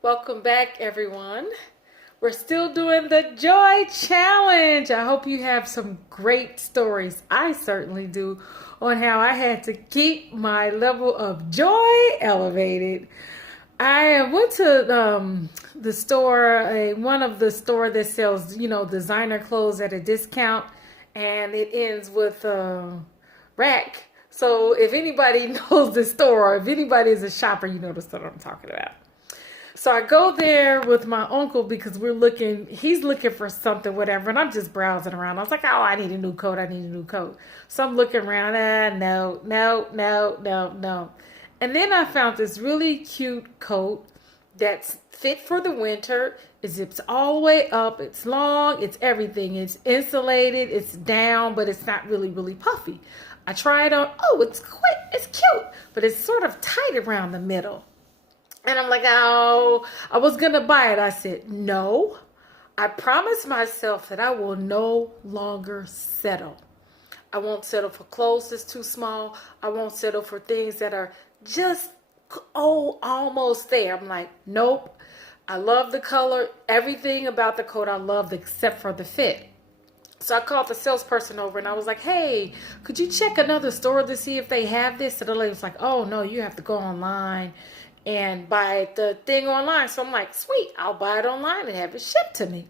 Welcome back, everyone. We're still doing the Joy Challenge. I hope you have some great stories. I certainly do, on how I had to keep my level of joy elevated. I went to the store, one of the store that sells, designer clothes at a discount, and it ends with rack. So if anybody knows the store, or if anybody is a shopper, you know the store I'm talking about. So I go there with my uncle because he's looking for something, whatever, and I'm just browsing around. I was like, oh, I need a new coat. I need a new coat. So I'm looking around. No, no, no, no, no. And then I found this really cute coat that's fit for the winter. It zips all the way up. It's long. It's everything. It's insulated. It's down, but it's not really, really puffy. I tried on. Oh, it's quick. It's cute, but it's sort of tight around the middle. And I'm like, oh, I was going to buy it. I said, no, I promised myself that I will no longer settle. I won't settle for clothes that's too small. I won't settle for things that are just, almost there. I'm like, nope. I love the color. Everything about the coat I loved except for the fit. So I called the salesperson over and I was like, hey, could you check another store to see if they have this? And the lady was like, oh, no, you have to go online and buy the thing online. So I'm like, sweet, I'll buy it online and have it shipped to me.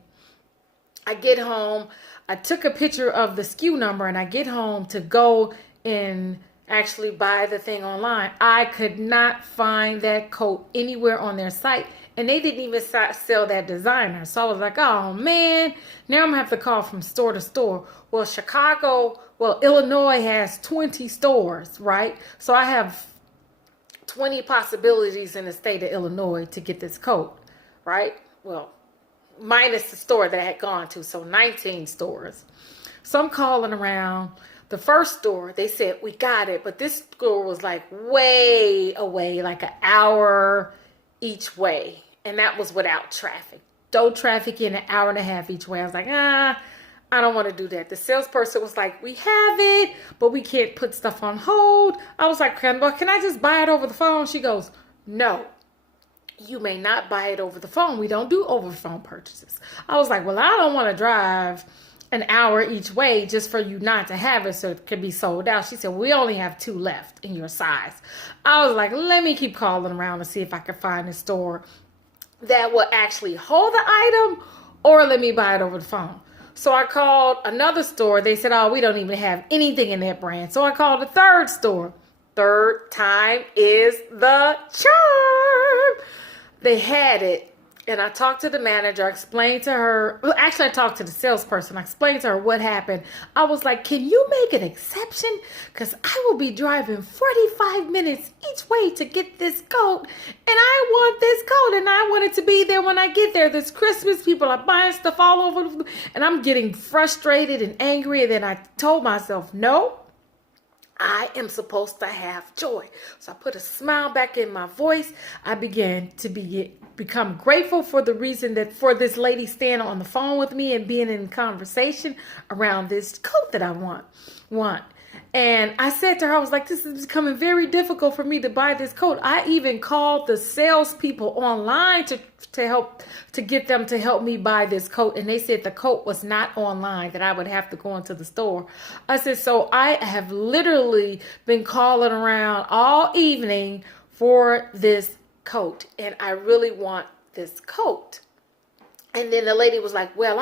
I get home. I took a picture of the SKU number and I get home to go and actually buy the thing online. I could not find that coat anywhere on their site. And they didn't even sell that designer. So I was like, oh man, now I'm gonna have to call from store to store. Well, Illinois has 20 stores, right? So I have 20 possibilities in the state of Illinois to get this coat, right? Well, minus the store that I had gone to, so 19 stores. So I'm calling around. The first store, they said, we got it, but this store was like way away, like an hour each way. And that was without traffic. No traffic in an hour and a half each way. I was like, I don't want to do that. The salesperson was like, we have it, but we can't put stuff on hold. I was like, can I just buy it over the phone? She goes, no, you may not buy it over the phone. We don't do over the phone purchases. I was like, well, I don't want to drive an hour each way just for you not to have it so it could be sold out. She said, we only have 2 left in your size. I was like, let me keep calling around to see if I can find a store that will actually hold the item or let me buy it over the phone. So I called another store. They said, oh, we don't even have anything in that brand. So I called a third store. Third time is the charm. They had it. And I talked to the manager. I explained to her. Well, actually, I talked to the salesperson. I explained to her what happened. I was like, can you make an exception? Because I will be driving 45 minutes each way to get this coat. And I want this coat. And I want it to be there when I get there. This Christmas, people are buying stuff all over. And I'm getting frustrated and angry. And then I told myself, no. I am supposed to have joy. So I put a smile back in my voice. I began to become grateful for the reason that for this lady standing on the phone with me and being in conversation around this coat that I want. And I said to her, I was like, this is becoming very difficult for me to buy this coat. I even called the salespeople online to get them to help me buy this coat. And they said the coat was not online, that I would have to go into the store. I said, so I have literally been calling around all evening for this coat. And I really want this coat. And then the lady was like, well,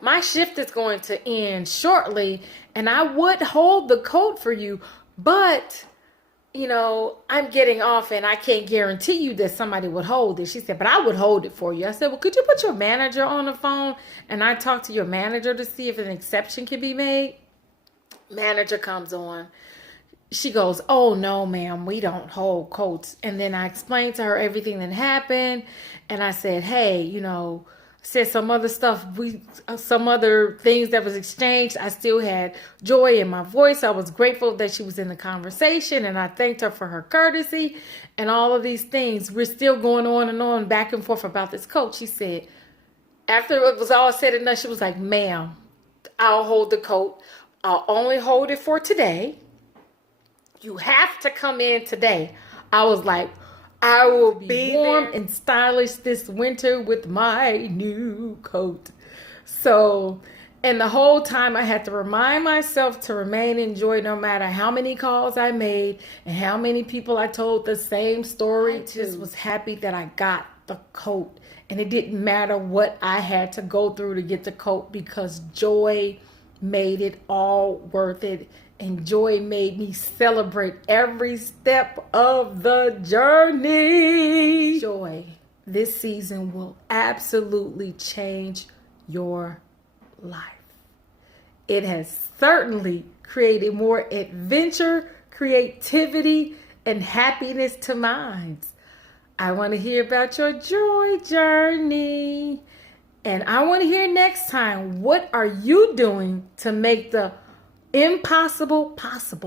my shift is going to end shortly and I would hold the coat for you, but, I'm getting off and I can't guarantee you that somebody would hold it. She said, but I would hold it for you. I said, well, could you put your manager on the phone and I talk to your manager to see if an exception can be made? Manager comes on. She goes, oh, no, ma'am, we don't hold coats. And then I explained to her everything that happened. And I said, hey, said some other stuff, some other things that was exchanged. I still had joy in my voice. I was grateful that she was in the conversation. And I thanked her for her courtesy and all of these things. We're still going on and on back and forth about this coat. She said, after it was all said and done, she was like, ma'am, I'll hold the coat. I'll only hold it for today. You have to come in today. I was like, I will be warm and stylish this winter with my new coat. So, and the whole time I had to remind myself to remain in joy no matter how many calls I made and how many people I told the same story to. I just was happy that I got the coat. And it didn't matter what I had to go through to get the coat because joy made it all worth it. And joy made me celebrate every step of the journey. Joy this season will absolutely change your life. It has certainly created more adventure, creativity, and happiness to minds. I want to hear about your joy journey. And I want to hear next time, what are you doing to make the impossible possible?